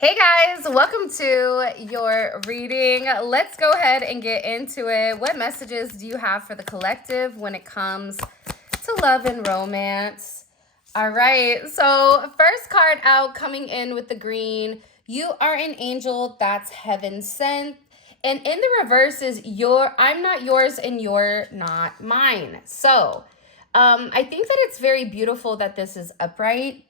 Hey guys, welcome to your reading. Let's go ahead and get into it. What messages do you have for the collective when it comes to love and romance? All right, so first card out coming in with the green. You are an angel that's heaven sent. And in the reverse is I'm not yours and you're not mine. So I think that it's very beautiful that this is upright.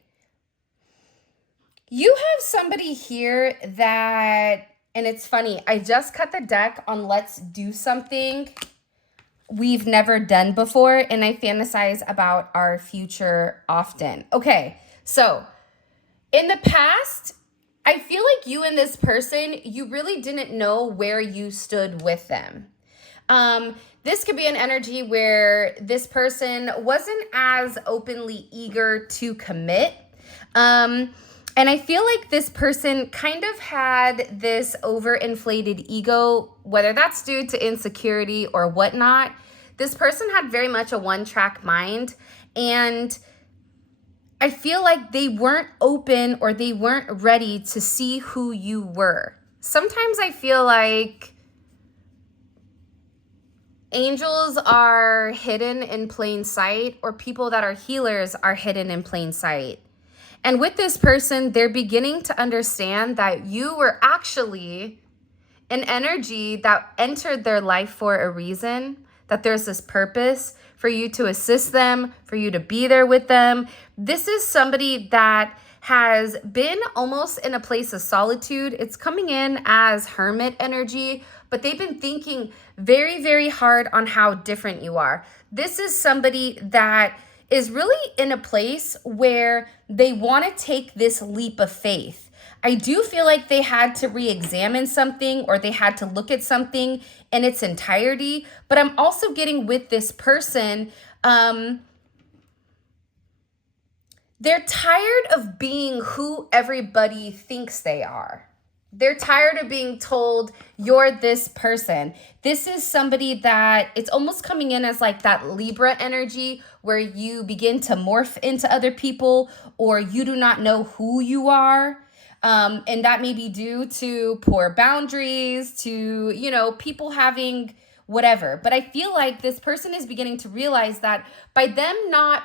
You have somebody here that, and it's funny, I just cut the deck on let's do something we've never done before, and I fantasize about our future often. Okay, so in the past, I feel like you and this person, you really didn't know where you stood with them. This could be an energy where this person wasn't as openly eager to commit. And I feel like this person kind of had this overinflated ego, whether that's due to insecurity or whatnot. This person had very much a one-track mind, and I feel like they weren't open or they weren't ready to see who you were. Sometimes I feel like angels are hidden in plain sight, or people that are healers are hidden in plain sight. And with this person, they're beginning to understand that you were actually an energy that entered their life for a reason, that there's this purpose for you to assist them, for you to be there with them. This is somebody that has been almost in a place of solitude. It's coming in as hermit energy, but they've been thinking very, very hard on how different you are. This is somebody that is really in a place where they want to take this leap of faith. I do feel like they had to re-examine something, or they had to look at something in its entirety. But I'm also getting with this person, they're tired of being who everybody thinks they are. They're tired of being told you're this person. This is somebody that it's almost coming in as like that Libra energy where you begin to morph into other people, or you do not know who you are. And that may be due to poor boundaries, to, people having whatever. But I feel like this person is beginning to realize that by them not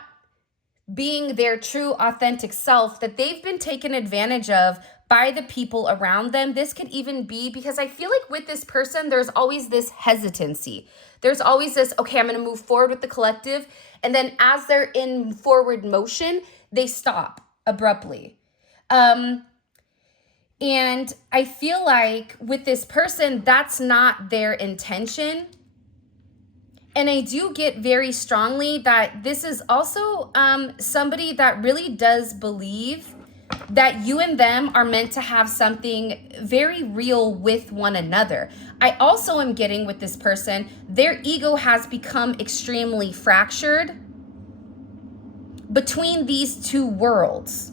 being their true authentic self, that they've been taken advantage of by the people around them. This could even be because I feel like with this person, there's always this hesitancy. There's always this, okay, I'm going to move forward with the collective. And then as they're in forward motion, they stop abruptly. And I feel like with this person, that's not their intention. And I do get very strongly that this is also somebody that really does believe that you and them are meant to have something very real with one another. I also am getting with this person, their ego has become extremely fractured between these two worlds,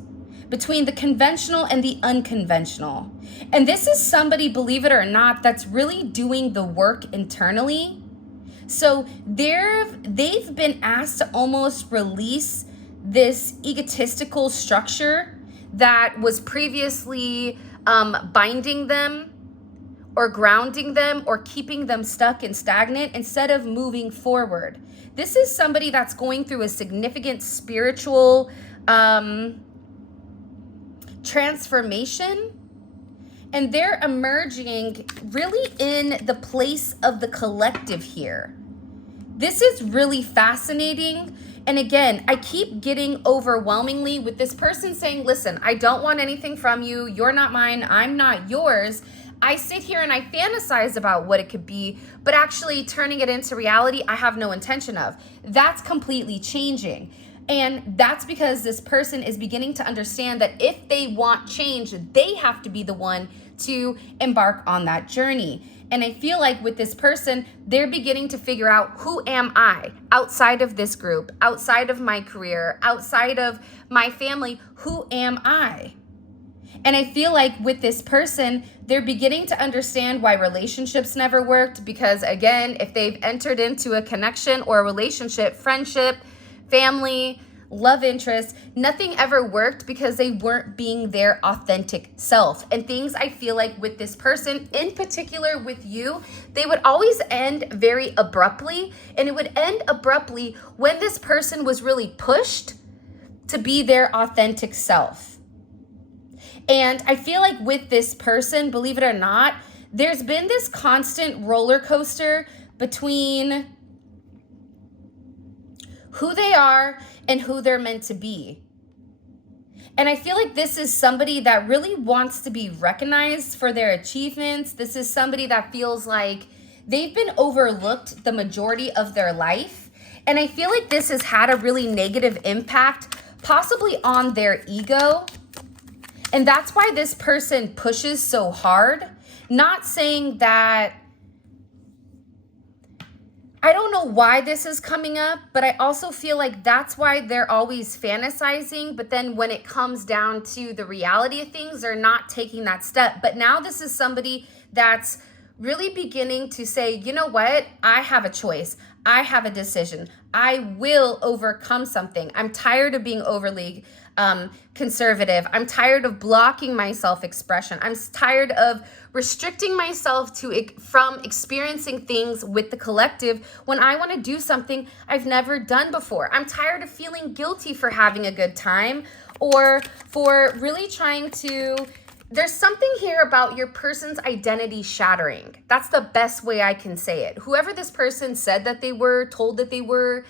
between the conventional and the unconventional. And this is somebody, believe it or not, that's really doing the work internally. So they've been asked to almost release this egotistical structure that was previously binding them or grounding them or keeping them stuck and stagnant instead of moving forward. This is somebody that's going through a significant spiritual transformation, and they're emerging really in the place of the collective here. This is really fascinating. And again, I keep getting overwhelmingly with this person saying, listen, I don't want anything from you. You're not mine. I'm not yours. I sit here and I fantasize about what it could be, but actually turning it into reality, I have no intention of. That's completely changing. And that's because this person is beginning to understand that if they want change, they have to be the one to embark on that journey. And I feel like with this person, they're beginning to figure out, who am I outside of this group, outside of my career, outside of my family? Who am I? And I feel like with this person, they're beginning to understand why relationships never worked. Because again, if they've entered into a connection or a relationship, friendship, family, love interest. Nothing ever worked because they weren't being their authentic self. And things I feel like with this person, in particular with you, they would always end very abruptly. And it would end abruptly when this person was really pushed to be their authentic self. And I feel like with this person, believe it or not, there's been this constant roller coaster between who they are and who they're meant to be. And I feel like this is somebody that really wants to be recognized for their achievements. This is somebody that feels like they've been overlooked the majority of their life. And I feel like this has had a really negative impact, possibly on their ego. And that's why this person pushes so hard. Not saying that, I don't know why this is coming up, but I also feel like that's why they're always fantasizing. But then when it comes down to the reality of things, they're not taking that step. But now this is somebody that's really beginning to say, you know what? I have a choice. I have a decision. I will overcome something. I'm tired of being overly conservative. I'm tired of blocking my self-expression. I'm tired of restricting myself from experiencing things with the collective when I want to do something I've never done before. I'm tired of feeling guilty for having a good time or for really trying to. There's something here about your person's identity shattering. That's the best way I can say it. Whoever this person said that they were, told that they were,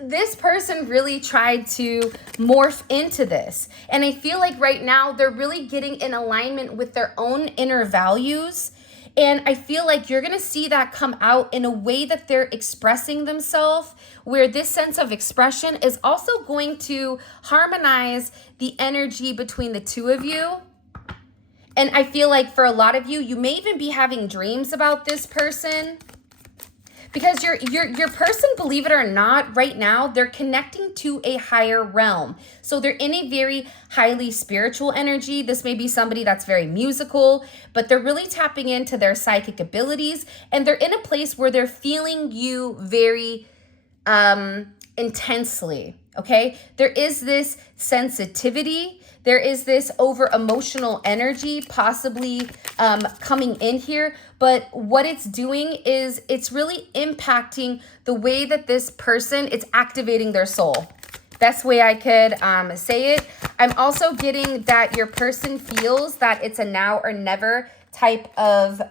this person really tried to morph into this. And I feel like right now they're really getting in alignment with their own inner values. And I feel like you're going to see that come out in a way that they're expressing themselves, where this sense of expression is also going to harmonize the energy between the two of you. And I feel like for a lot of you, you may even be having dreams about this person. Because your person, believe it or not, right now, they're connecting to a higher realm. So they're in a very highly spiritual energy. This may be somebody that's very musical, but they're really tapping into their psychic abilities. And they're in a place where they're feeling you very intensely, okay? There is this sensitivity. There is this over emotional energy possibly coming in here. But what it's doing is it's really impacting the way that this person, it's activating their soul. Best way I could say it. I'm also getting that your person feels that it's a now or never type of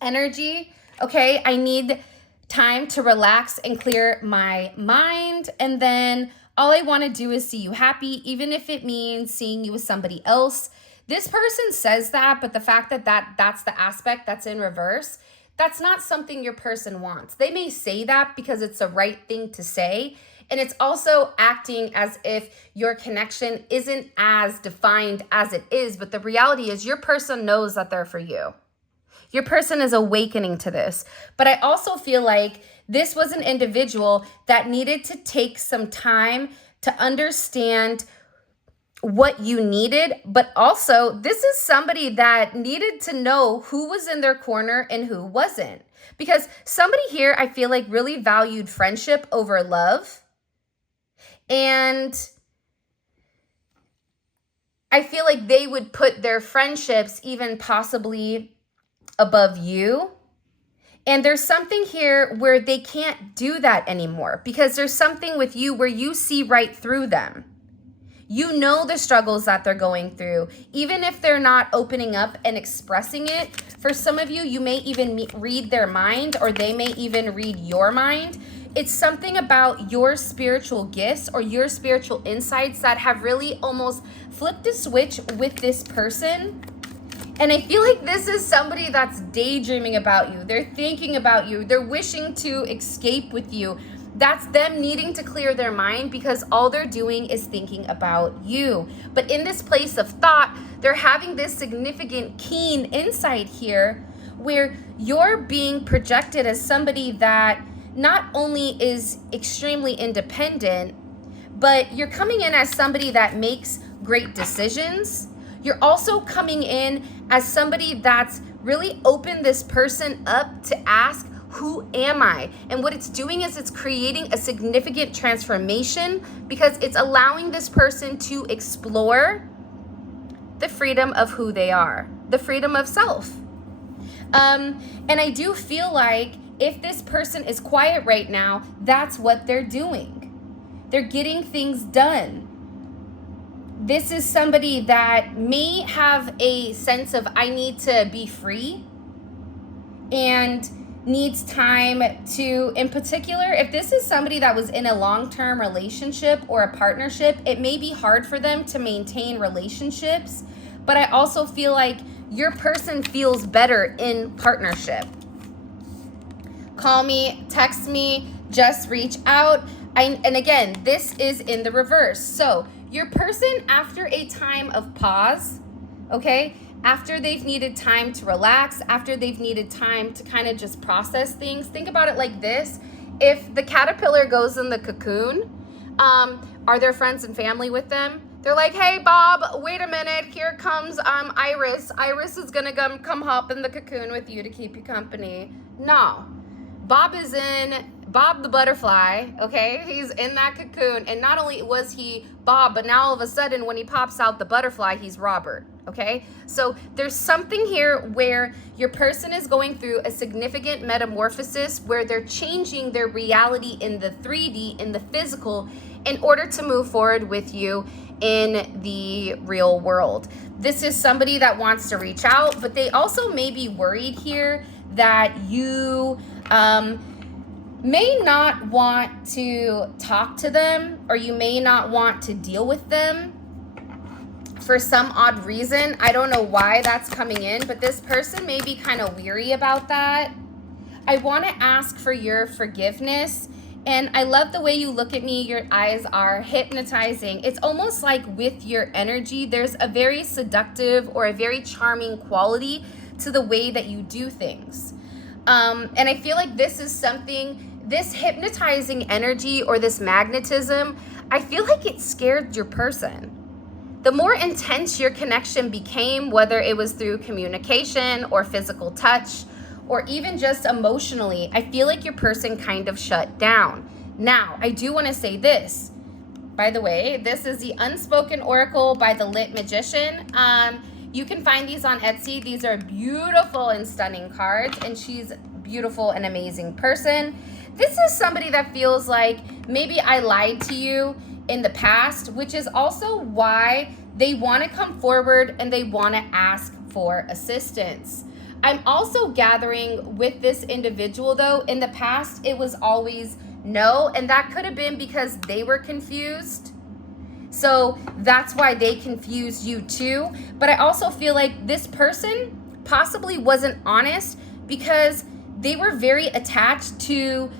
energy. Okay, I need time to relax and clear my mind. And then all I want to do is see you happy, even if it means seeing you with somebody else. This person says that, but the fact that that's the aspect that's in reverse, that's not something your person wants. They may say that because it's the right thing to say. And it's also acting as if your connection isn't as defined as it is. But the reality is your person knows that they're for you. Your person is awakening to this. But I also feel like this was an individual that needed to take some time to understand what you needed. But also, this is somebody that needed to know who was in their corner and who wasn't. Because somebody here, I feel like, really valued friendship over love. And I feel like they would put their friendships even possibly above you. And there's something here where they can't do that anymore because there's something with you where you see right through them. You know the struggles that they're going through, even if they're not opening up and expressing it. For some of you, you may even read their mind, or they may even read your mind. It's something about your spiritual gifts or your spiritual insights that have really almost flipped a switch with this person. And I feel like this is somebody that's daydreaming about you. They're thinking about you. They're wishing to escape with you. That's them needing to clear their mind because all they're doing is thinking about you. But in this place of thought, they're having this significant, keen insight here where you're being projected as somebody that not only is extremely independent, but you're coming in as somebody that makes great decisions. You're also coming in as somebody that's really opened this person up to ask who am I? And what it's doing is it's creating a significant transformation because it's allowing this person to explore the freedom of who they are, the freedom of self. And I do feel like if this person is quiet right now, that's what they're doing. They're getting things done. This is somebody that may have a sense of, I need to be free, and needs time to, in particular, if this is somebody that was in a long-term relationship or a partnership, it may be hard for them to maintain relationships. But I also feel like your person feels better in partnership. Call me, text me, just reach out. And again, this is in the reverse. So your person, after a time of pause, okay, after they've needed time to relax, after they've needed time to kind of just process things, think about it like this. If the caterpillar goes in the cocoon, are their friends and family with them? They're like, hey, Bob, wait a minute. Here comes Iris. Iris is going to come hop in the cocoon with you to keep you company. No. Bob the butterfly, okay? He's in that cocoon. And not only was he Bob, but now all of a sudden when he pops out the butterfly, he's Robert, okay? So there's something here where your person is going through a significant metamorphosis where they're changing their reality in the 3D, in the physical, in order to move forward with you in the real world. This is somebody that wants to reach out, but they also may be worried here that you may not want to talk to them, or you may not want to deal with them for some odd reason. I don't know why that's coming in, but this person may be kind of weary about that. I want to ask for your forgiveness. And I love the way you look at me. Your eyes are hypnotizing. It's almost like with your energy, there's a very seductive or a very charming quality to the way that you do things. And I feel like this is something, this hypnotizing energy or this magnetism, I feel like it scared your person. The more intense your connection became, whether it was through communication or physical touch, or even just emotionally, I feel like your person kind of shut down. Now, I do want to say this. By the way, this is the Unspoken Oracle by the Lit Magician. You can find these on Etsy. These are beautiful and stunning cards, and she's beautiful and amazing person. This is somebody that feels like maybe I lied to you in the past, which is also why they want to come forward and they want to ask for assistance. I'm also gathering with this individual, though, in the past, it was always no, and that could have been because they were confused. So that's why they confused you too. But I also feel like this person possibly wasn't honest because they were very attached to,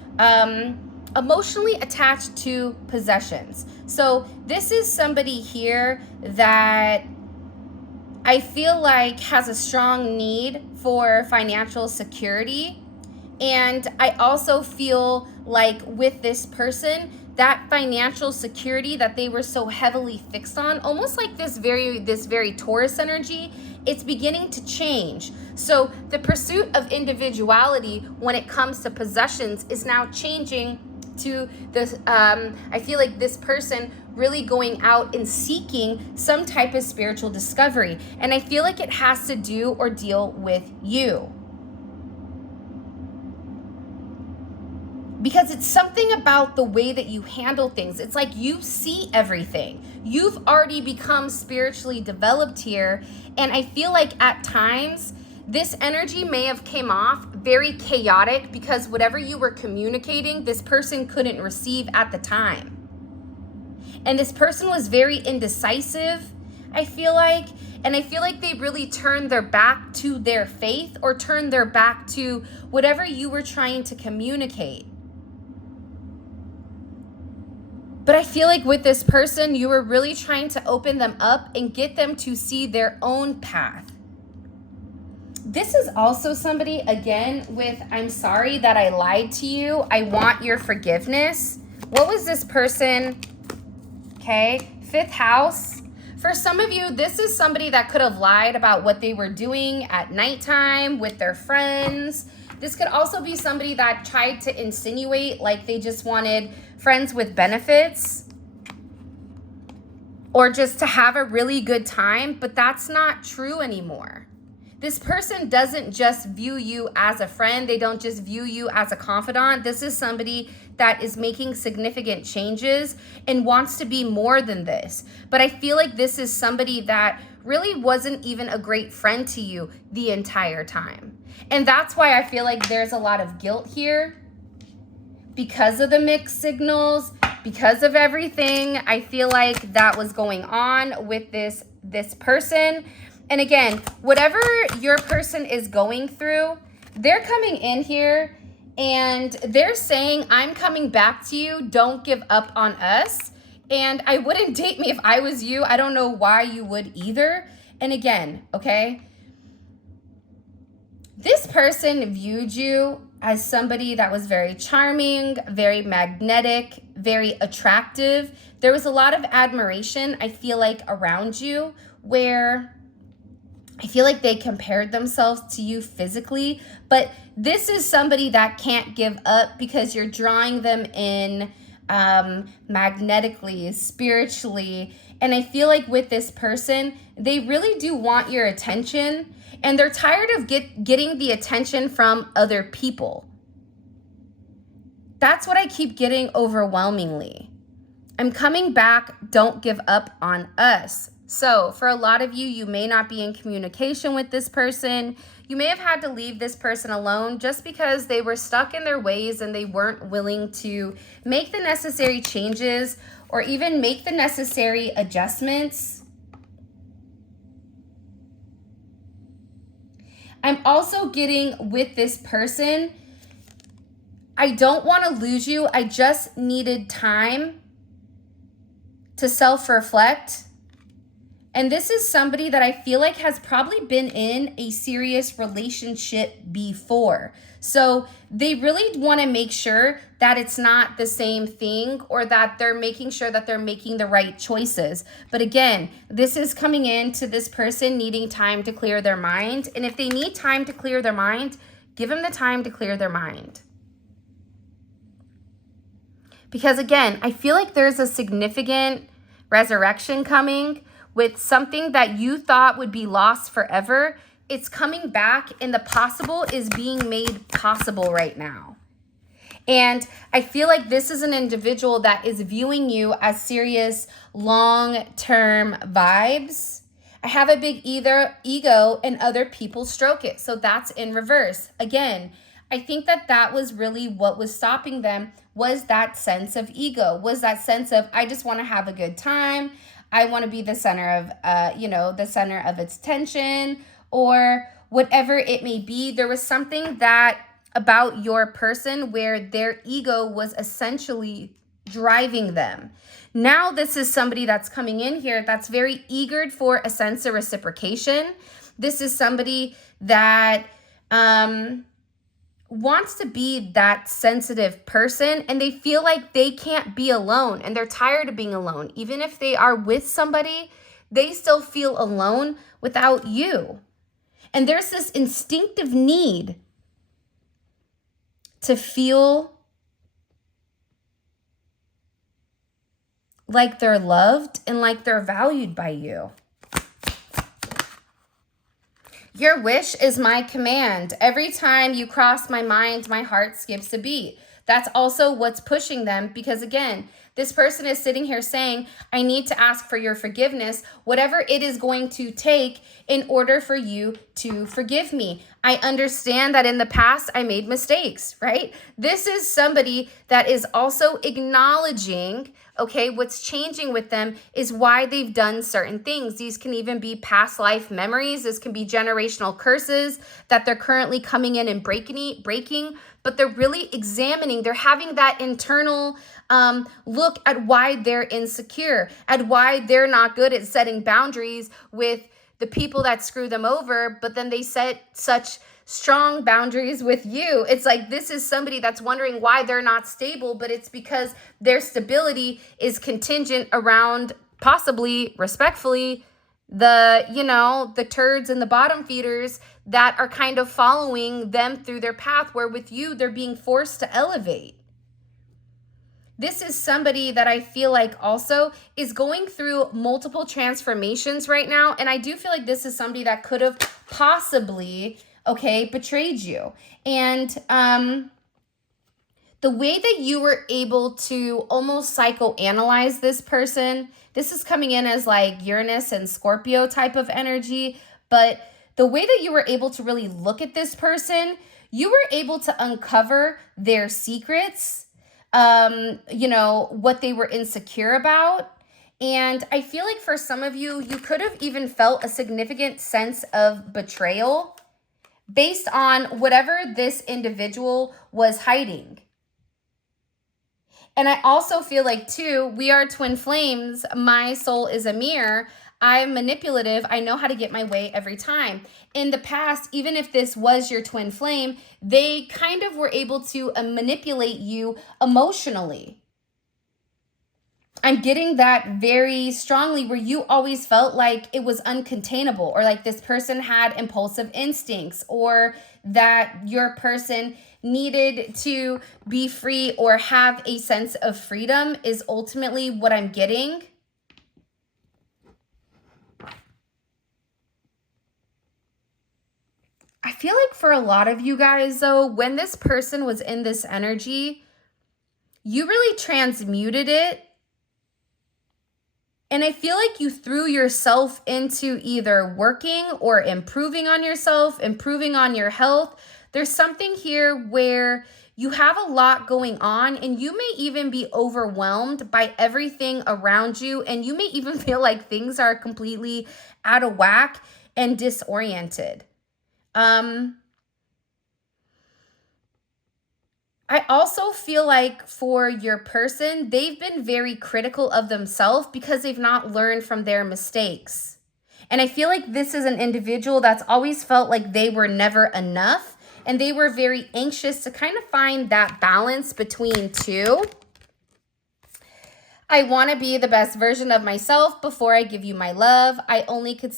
emotionally attached to possessions. So this is somebody here that I feel like has a strong need for financial security. And I also feel like with this person, that financial security that they were so heavily fixed on, almost like this very Taurus energy, it's beginning to change. So the pursuit of individuality when it comes to possessions is now changing to this, I feel like this person really going out and seeking some type of spiritual discovery. And I feel like it has to do or deal with you. Because it's something about the way that you handle things. It's like you see everything. You've already become spiritually developed here. And I feel like at times, this energy may have came off very chaotic because whatever you were communicating, this person couldn't receive at the time. And this person was very indecisive, I feel like. And I feel like they really turned their back to their faith or turned their back to whatever you were trying to communicate. But I feel like with this person, you were really trying to open them up and get them to see their own path. This is also somebody, again, with I'm sorry that I lied to you. I want your forgiveness. What was this person? Okay, 5th house. For some of you, this is somebody that could have lied about what they were doing at nighttime with their friends. This could also be somebody that tried to insinuate like they just wanted friends with benefits or just to have a really good time, but that's not true anymore. This person doesn't just view you as a friend. They don't just view you as a confidant. This is somebody that is making significant changes and wants to be more than this. But I feel like this is somebody that really wasn't even a great friend to you the entire time. And that's why I feel like there's a lot of guilt here because of the mixed signals, because of everything. I feel like that was going on with this person. And again, whatever your person is going through, they're coming in here and they're saying, I'm coming back to you. Don't give up on us. And I wouldn't date me if I was you. I don't know why you would either. And again, okay, this person viewed you as somebody that was very charming, very magnetic, very attractive. There was a lot of admiration, I feel like, around you, where I feel like they compared themselves to you physically, but this is somebody that can't give up because you're drawing them in magnetically, spiritually. And I feel like with this person, they really do want your attention, and they're tired of getting the attention from other people. That's what I keep getting overwhelmingly. I'm coming back. Don't give up on us. So for a lot of you, you may not be in communication with this person. You may have had to leave this person alone just because they were stuck in their ways and they weren't willing to make the necessary changes or even make the necessary adjustments. I'm also getting with this person, I don't want to lose you. I just needed time to self-reflect. And this is somebody that I feel like has probably been in a serious relationship before. So they really want to make sure that it's not the same thing, or that they're making sure that they're making the right choices. But again, this is coming into this person needing time to clear their mind. And if they need time to clear their mind, give them the time to clear their mind. Because again, I feel like there's a significant resurrection coming with something that you thought would be lost forever. It's coming back, and the possible is being made possible right now. And I feel like this is an individual that is viewing you as serious long-term vibes. I have a big ego and other people stroke it. So that's in reverse. Again, I think that was really what was stopping them, was that sense of ego, was that sense of, I just want to have a good time. I want to be the center of, the center of its attention, or whatever it may be. There was something that about your person where their ego was essentially driving them. Now this is somebody that's coming in here that's very eager for a sense of reciprocation. This is somebody that wants to be that sensitive person, and they feel like they can't be alone, and they're tired of being alone. Even if they are with somebody, they still feel alone without you. And there's this instinctive need to feel like they're loved and like they're valued by you. Your wish is my command. Every time you cross my mind, my heart skips a beat. That's also what's pushing them, because again, this person is sitting here saying, I need to ask for your forgiveness, whatever it is going to take in order for you to forgive me. I understand that in the past I made mistakes, right? This is somebody that is also acknowledging, okay, what's changing with them is why they've done certain things. These can even be past life memories. This can be generational curses that they're currently coming in and breaking, but they're really examining. They're having that internal look at why they're insecure, at why they're not good at setting boundaries with the people that screw them over, but then they set such strong boundaries with you. It's like this is somebody that's wondering why they're not stable, but it's because their stability is contingent around possibly, respectfully, the, you know, the turds and the bottom feeders that are kind of following them through their path, where with you, they're being forced to elevate. This is somebody that I feel like also is going through multiple transformations right now. And I do feel like this is somebody that could have possibly, okay, betrayed you. And the way that you were able to almost psychoanalyze this person, this is coming in as like Uranus and Scorpio type of energy. But the way that you were able to really look at this person, you were able to uncover their secrets, you know, what they were insecure about. And I feel like for some of you, you could have even felt a significant sense of betrayal based on whatever this individual was hiding. And I also feel like, too, we are twin flames. My soul is a mirror. I'm manipulative. I know how to get my way every time. In the past, even if this was your twin flame, they kind of were able to manipulate you emotionally. I'm getting that very strongly, where you always felt like it was uncontainable, or like this person had impulsive instincts, or that your person needed to be free or have a sense of freedom is ultimately what I'm getting. I feel like for a lot of you guys, though, when this person was in this energy, you really transmuted it. And I feel like you threw yourself into either working or improving on yourself, improving on your health. There's something here where you have a lot going on, and you may even be overwhelmed by everything around you. And you may even feel like things are completely out of whack and disoriented. I also feel like for your person, they've been very critical of themselves because they've not learned from their mistakes. And I feel like this is an individual that's always felt like they were never enough, and they were very anxious to kind of find that balance between two. I want to be the best version of myself before I give you my love. If I only could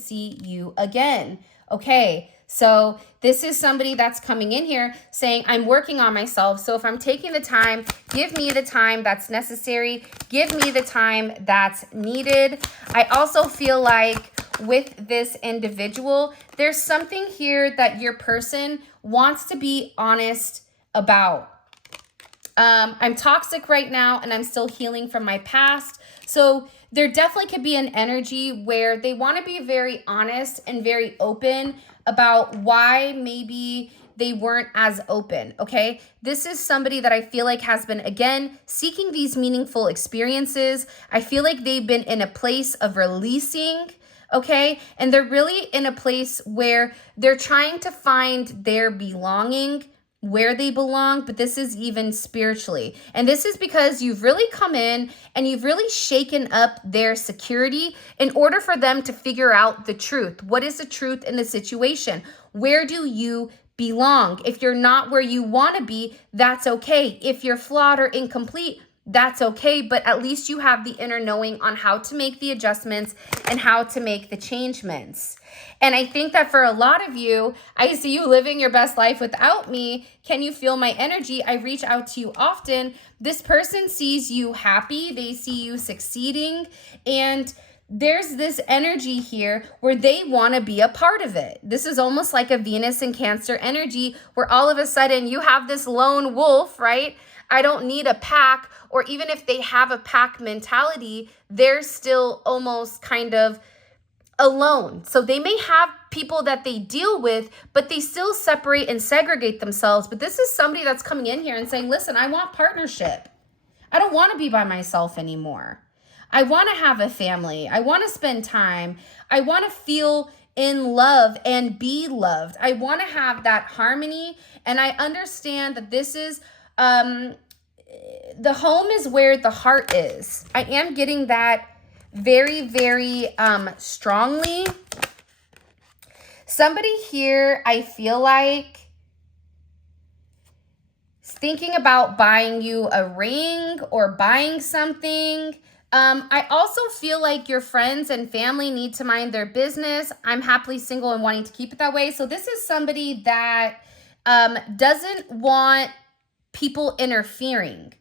see you again. Okay, so this is somebody that's coming in here saying, I'm working on myself. So if I'm taking the time, give me the time that's necessary. Give me the time that's needed. I also feel like with this individual, there's something here that your person wants to be honest about. I'm toxic right now, and I'm still healing from my past. So there definitely could be an energy where they want to be very honest and very open about why maybe they weren't as open, okay? This is somebody that I feel like has been, again, seeking these meaningful experiences. I feel like they've been in a place of releasing, okay? And they're really in a place where they're trying to find their belonging, where they belong, but this is even spiritually. And this is because you've really come in and you've really shaken up their security in order for them to figure out the truth. What is the truth in the situation? Where do you belong? If you're not where you want to be, that's okay. If you're flawed or incomplete, that's okay, but at least you have the inner knowing on how to make the adjustments and how to make the changements. And I think that for a lot of you, I see you living your best life without me. Can you feel my energy? I reach out to you often. This person sees you happy. They see you succeeding. And there's this energy here where they want to be a part of it. This is almost like a Venus and Cancer energy, where all of a sudden you have this lone wolf, right? I don't need a pack. Or even if they have a pack mentality, they're still almost kind of alone. So they may have people that they deal with, but they still separate and segregate themselves. But this is somebody that's coming in here and saying, listen, I want partnership. I don't want to be by myself anymore. I want to have a family. I want to spend time. I want to feel in love and be loved. I want to have that harmony. And I understand that this is, the home is where the heart is. I am getting that very, very strongly. Somebody here, I feel like, is thinking about buying you a ring or buying something. I also feel like your friends and family need to mind their business. I'm happily single and wanting to keep it that way. So this is somebody that doesn't want people interfering.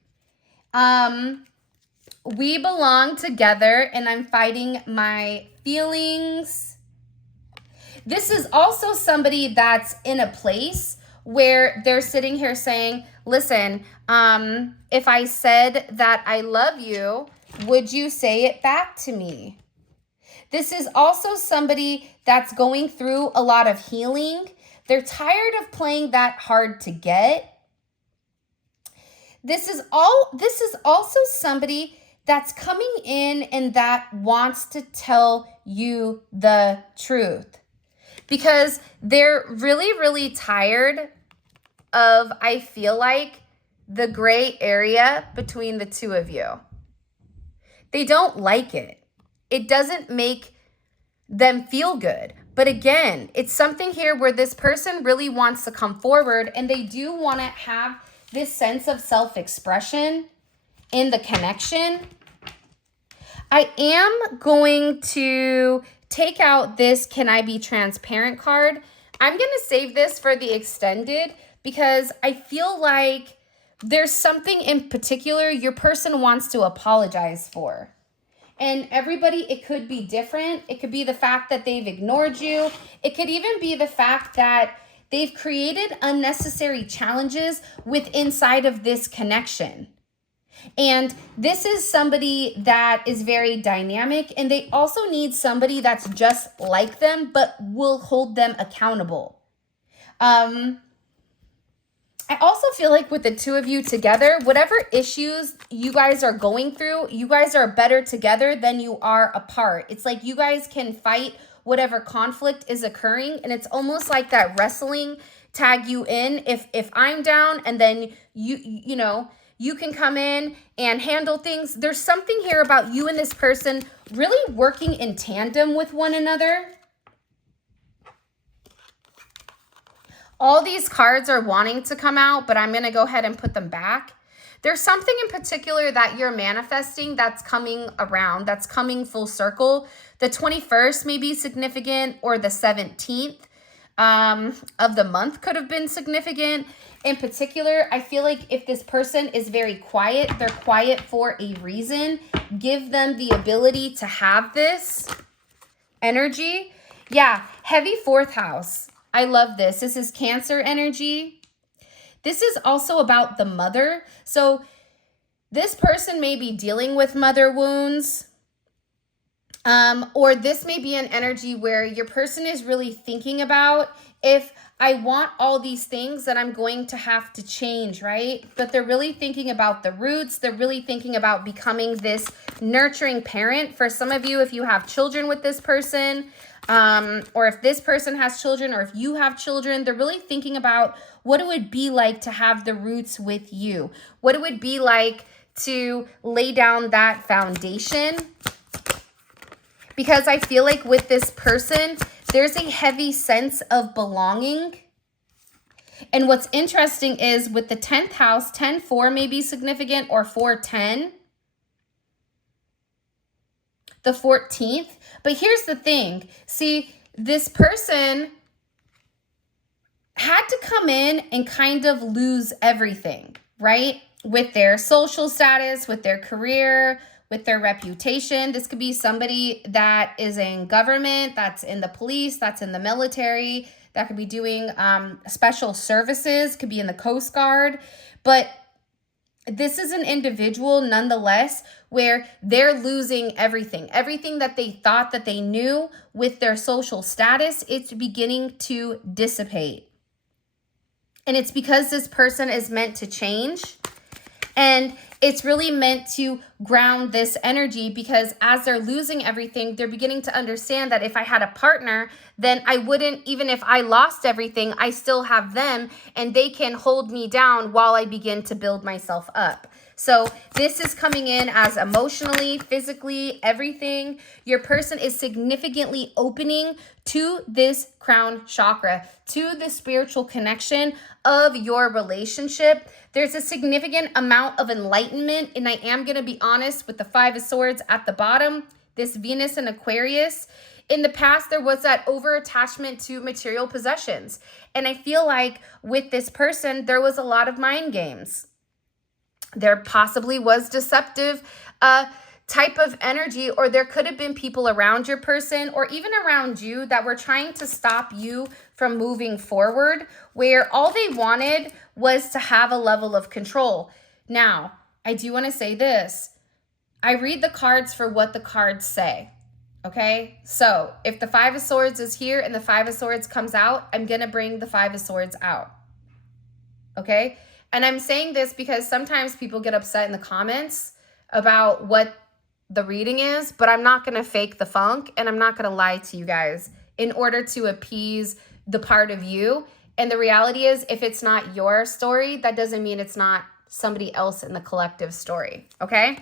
We belong together and I'm fighting my feelings. This is also somebody that's in a place where they're sitting here saying, listen, if I said that I love you, would you say it back to me? This is also somebody that's going through a lot of healing. They're tired of playing that hard to get. This is also somebody that's coming in and that wants to tell you the truth. Because they're really, really tired of, I feel like, the gray area between the two of you. They don't like it. It doesn't make them feel good. But again, it's something here where this person really wants to come forward and they do want to have this sense of self-expression in the connection. I am going to take out this Can I Be Transparent card. I'm going to save this for the extended because I feel like there's something in particular your person wants to apologize for. And everybody, it could be different. It could be the fact that they've ignored you. It could even be the fact that they've created unnecessary challenges with inside of this connection. And this is somebody that is very dynamic and they also need somebody that's just like them but will hold them accountable. I also feel like with the two of you together, whatever issues you guys are going through, you guys are better together than you are apart. It's like you guys can fight whatever conflict is occurring. And it's almost like that wrestling tag you in. If I'm down and then you can come in and handle things. There's something here about you and this person really working in tandem with one another. All these cards are wanting to come out, but I'm going to go ahead and put them back. There's something in particular that you're manifesting that's coming around, that's coming full circle. The 21st may be significant, or the 17th of the month could have been significant. In particular, I feel like if this person is very quiet, they're quiet for a reason. Give them the ability to have this energy. Yeah, heavy fourth house. I love this. This is Cancer energy. This is also about the mother. So this person may be dealing with mother wounds. Or this may be an energy where your person is really thinking about, if I want all these things, that I'm going to have to change, right? But they're really thinking about the roots. They're really thinking about becoming this nurturing parent. For some of you, if you have children with this person, or if this person has children, or if you have children, they're really thinking about what it would be like to have the roots with you, what it would be like to lay down that foundation. Because I feel like with this person, there's a heavy sense of belonging. And what's interesting is with the 10th house, 10-4 may be significant, or 4-10. The 14th. But here's the thing. See, this person had to come in and kind of lose everything, right? With their social status, with their career, with their reputation. This could be somebody that is in government, that's in the police, that's in the military, that could be doing special services, could be in the Coast Guard. But this is an individual nonetheless where they're losing everything. Everything that they thought that they knew with their social status, it's beginning to dissipate. And it's because this person is meant to change. And it's really meant to ground this energy, because as they're losing everything, they're beginning to understand that if I had a partner, then I wouldn't, even if I lost everything, I still have them and they can hold me down while I begin to build myself up. So this is coming in as emotionally, physically, everything. Your person is significantly opening to this crown chakra, to the spiritual connection of your relationship. There's a significant amount of enlightenment, and I am going to be honest with the Five of Swords at the bottom, this Venus and Aquarius. In the past, there was that over-attachment to material possessions. And I feel like with this person, there was a lot of mind games. There possibly was deceptive type of energy, or there could have been people around your person or even around you that were trying to stop you from moving forward, where all they wanted was to have a level of control. Now, I do want to say this. I read the cards for what the cards say. Okay, so if the Five of Swords is here and the Five of Swords comes out, I'm going to bring the Five of Swords out. Okay, and I'm saying this because sometimes people get upset in the comments about what the reading is, but I'm not going to fake the funk and I'm not going to lie to you guys in order to appease the part of you. And the reality is, if it's not your story, that doesn't mean it's not somebody else in the collective story. Okay.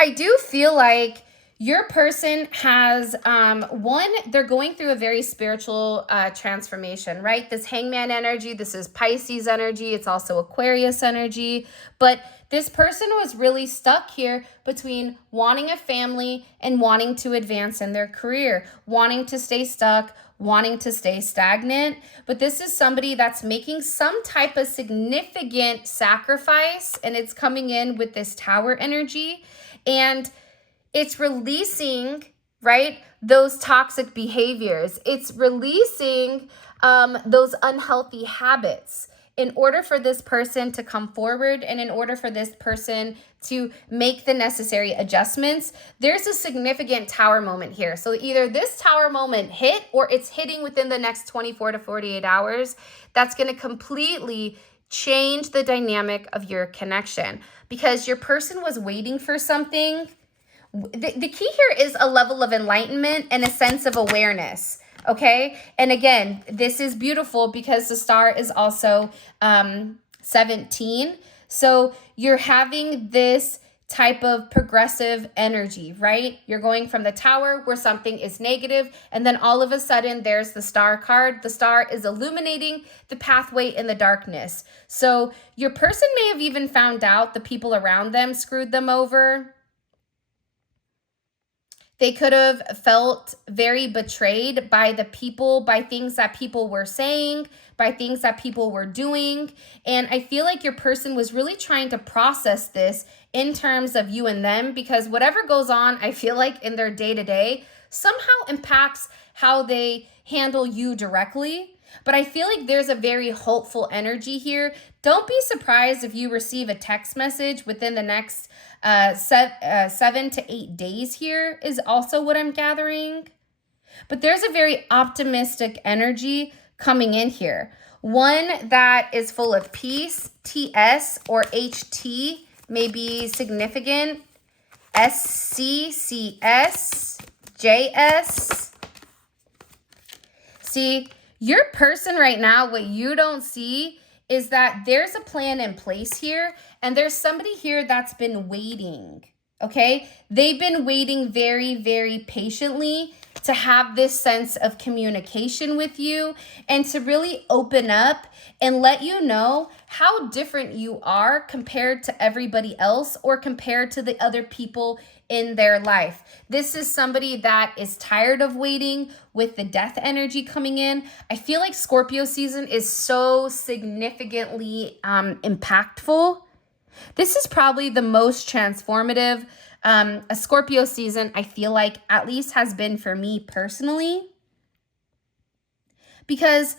I do feel like your person has, they're going through a very spiritual transformation, right? This Hangman energy, this is Pisces energy. It's also Aquarius energy. But this person was really stuck here between wanting a family and wanting to advance in their career, wanting to stay stuck, wanting to stay stagnant. But this is somebody that's making some type of significant sacrifice, and it's coming in with this Tower energy. And it's releasing, right, those toxic behaviors. It's releasing those unhealthy habits in order for this person to come forward and in order for this person to make the necessary adjustments. There's a significant Tower moment here. So either this Tower moment hit or it's hitting within the next 24 to 48 hours. That's going to completely change the dynamic of your connection, because your person was waiting for something. The key here is a level of enlightenment and a sense of awareness. Okay. And again, this is beautiful because the star is also 17. So you're having this type of progressive energy, right? You're going from the Tower where something is negative, and then all of a sudden there's the Star card. The star is illuminating the pathway in the darkness. So your person may have even found out the people around them screwed them over. They could have felt very betrayed by the people, by things that people were saying, by things that people were doing. And I feel like your person was really trying to process this in terms of you and them, because whatever goes on, I feel like in their day-to-day somehow impacts how they handle you directly. But I feel like there's a very hopeful energy here. Don't be surprised if you receive a text message within the next 7 to 8 days here is also what I'm gathering. But there's a very optimistic energy coming in here. One that is full of peace. TS or HT may be significant. SCCS, JS. See, your person right now, what you don't see is that there's a plan in place here, and there's somebody here that's been waiting, okay? They've been waiting very, very patiently to have this sense of communication with you and to really open up and let you know how different you are compared to everybody else or compared to the other people in their life. This is somebody that is tired of waiting with the death energy coming in. I feel like Scorpio season is so significantly impactful. This is probably the most transformative a Scorpio season, I feel like, at least has been for me personally. Because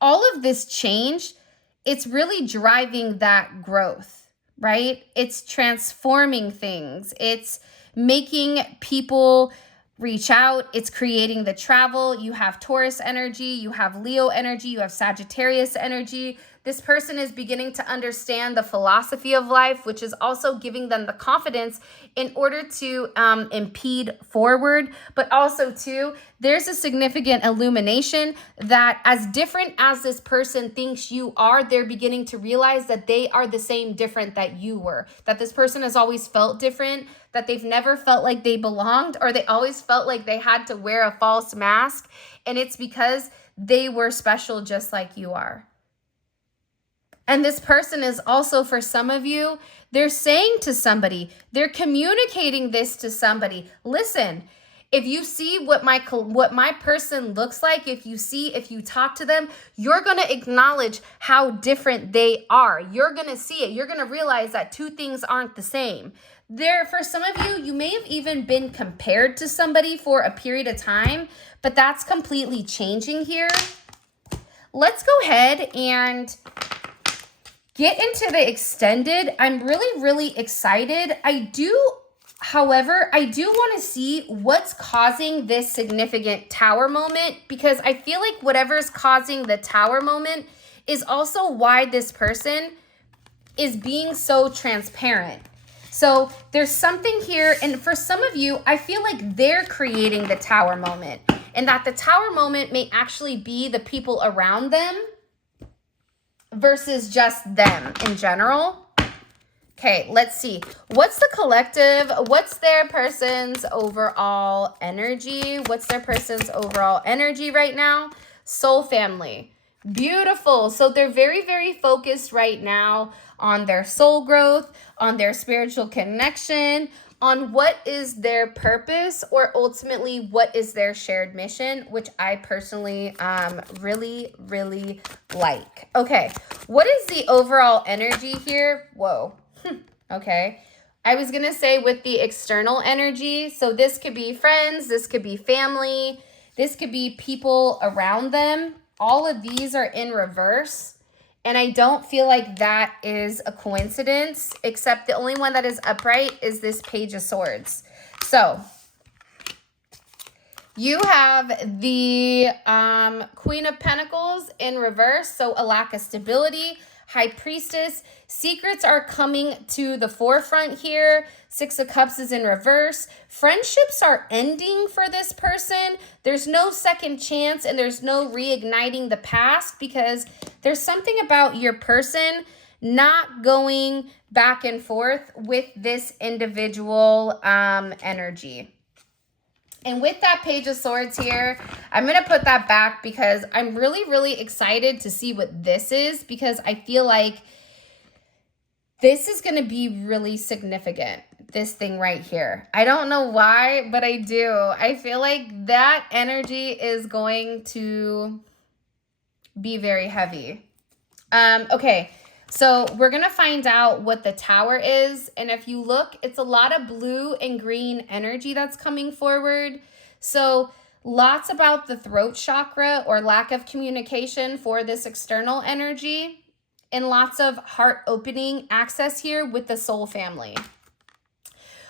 all of this change, it's really driving that growth, right? It's transforming things. It's making people reach out. It's creating the travel. You have Taurus energy, you have Leo energy, you have Sagittarius energy. This person is beginning to understand the philosophy of life, which is also giving them the confidence in order to impede forward. But also, too, there's a significant illumination that as different as this person thinks you are, they're beginning to realize that they are the same different that you were. That this person has always felt different, that they've never felt like they belonged, or they always felt like they had to wear a false mask. And it's because they were special just like you are. And this person is also, for some of you, they're saying to somebody, they're communicating this to somebody. Listen, if you see what my person looks like, if you talk to them, you're going to acknowledge how different they are. You're going to see it. You're going to realize that two things aren't the same. For some of you, you may have even been compared to somebody for a period of time, but that's completely changing here. Let's go ahead and get into the extended. I'm really, really excited. However, I do want to see what's causing this significant tower moment, because I feel like whatever's causing the tower moment is also why this person is being so transparent. So there's something here, and for some of you, I feel like they're creating the tower moment, and that the tower moment may actually be the people around them versus just them in general. Okay, let's see. What's the collective? What's their person's overall energy? What's their person's overall energy right now? Soul family. Beautiful. So they're very, very focused right now on their soul growth, on their spiritual connection, on what is their purpose, or ultimately what is their shared mission, which I personally really, really like. Okay, what is the overall energy here? Whoa. Okay. I was going to say with the external energy, so this could be friends, this could be family, this could be people around them. All of these are in reverse. And I don't feel like that is a coincidence, except the only one that is upright is this Page of Swords. So you have the Queen of Pentacles in reverse, so a lack of stability. High Priestess, secrets are coming to the forefront here. Six of Cups is in reverse. Friendships are ending for this person. There's no second chance and there's no reigniting the past, because there's something about your person not going back and forth with this individual energy. And with that Page of Swords here, I'm going to put that back because I'm really, really excited to see what this is, because I feel like this is going to be really significant, this thing right here. I don't know why, but I do. I feel like that energy is going to be very heavy. Okay. So we're going to find out what the tower is. And if you look, it's a lot of blue and green energy that's coming forward. So lots about the throat chakra or lack of communication for this external energy, and lots of heart opening access here with the soul family.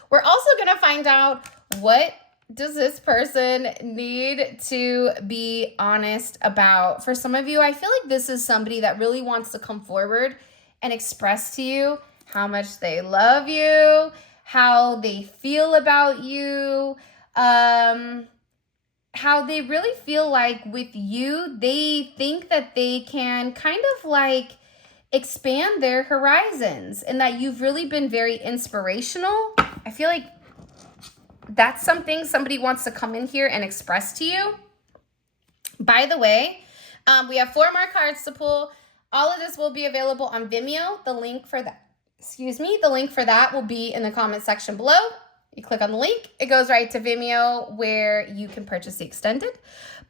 We're also going to find out, what does this person need to be honest about? For some of you, I feel like this is somebody that really wants to come forward and express to you how much they love you, how they feel about you, how they really feel like with you, they think that they can kind of like expand their horizons, and that you've really been very inspirational. I feel like that's something somebody wants to come in here and express to you. By the way, we have 4 more cards to pull. All of this will be available on Vimeo. The link for that will be in the comment section below. You click on the link, it goes right to Vimeo where you can purchase the extended.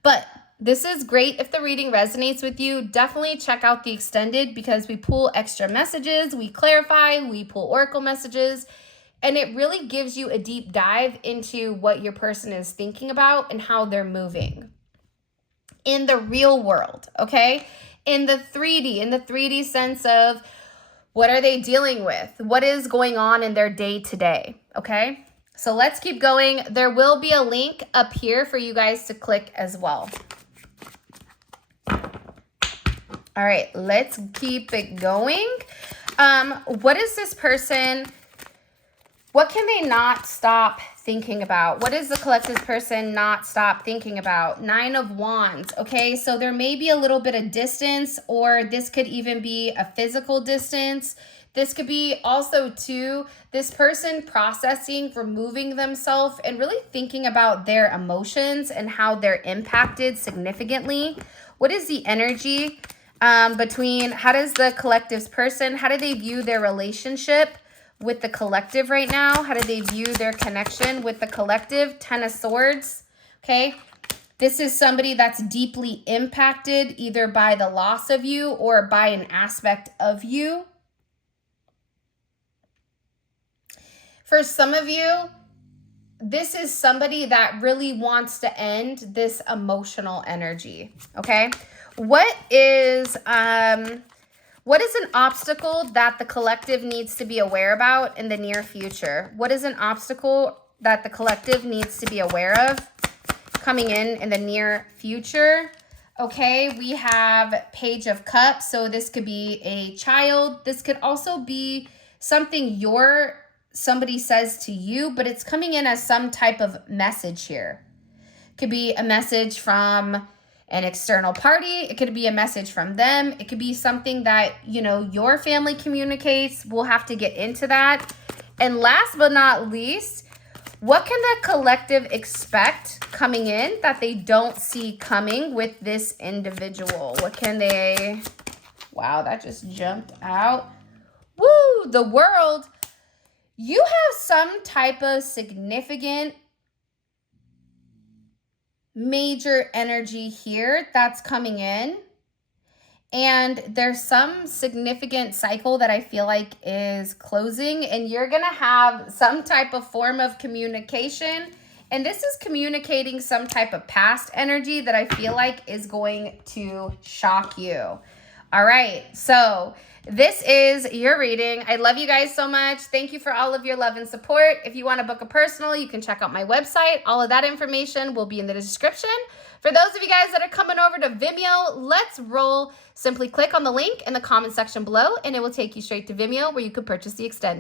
But this is great if the reading resonates with you. Definitely check out the extended, because we pull extra messages, we clarify, we pull oracle messages, and it really gives you a deep dive into what your person is thinking about and how they're moving in the real world, okay? In the 3D sense of what are they dealing with? What is going on in their day to day, okay? So let's keep going. There will be a link up here for you guys to click as well. All right, let's keep it going. What is this person? What can they not stop thinking about? What is the collective person not stop thinking about? 9 of Wands. Okay, so there may be a little bit of distance, or this could even be a physical distance. This could be also, too, this person processing, removing themselves, and really thinking about their emotions and how they're impacted significantly. What is the energy between, how does the collective's person, how do they view their relationship with the collective right now? How do they view their connection with the collective? 10 of Swords, okay? This is somebody that's deeply impacted either by the loss of you or by an aspect of you. For some of you, this is somebody that really wants to end this emotional energy, okay? What is an obstacle that the collective needs to be aware about in the near future? What is an obstacle that the collective needs to be aware of coming in the near future? Okay, we have Page of Cups. So this could be a child. This could also be something somebody says to you, but it's coming in as some type of message here. It could be a message from an external party. It could be a message from them. It could be something that, you know, your family communicates. We'll have to get into that. And last but not least, what can the collective expect coming in that they don't see coming with this individual? What can they... Wow, that just jumped out. Woo! The World. You have some type of significant major energy here that's coming in, and there's some significant cycle that I feel like is closing, and you're gonna have some type of form of communication, and this is communicating some type of past energy that I feel like is going to shock you. All right, so this is your reading. I love you guys so much. Thank you for all of your love and support. If you want to book a personal, you can check out my website. All of that information will be in the description. For those of you guys that are coming over to Vimeo, let's roll. Simply click on the link in the comment section below, and it will take you straight to Vimeo where you can purchase the extended.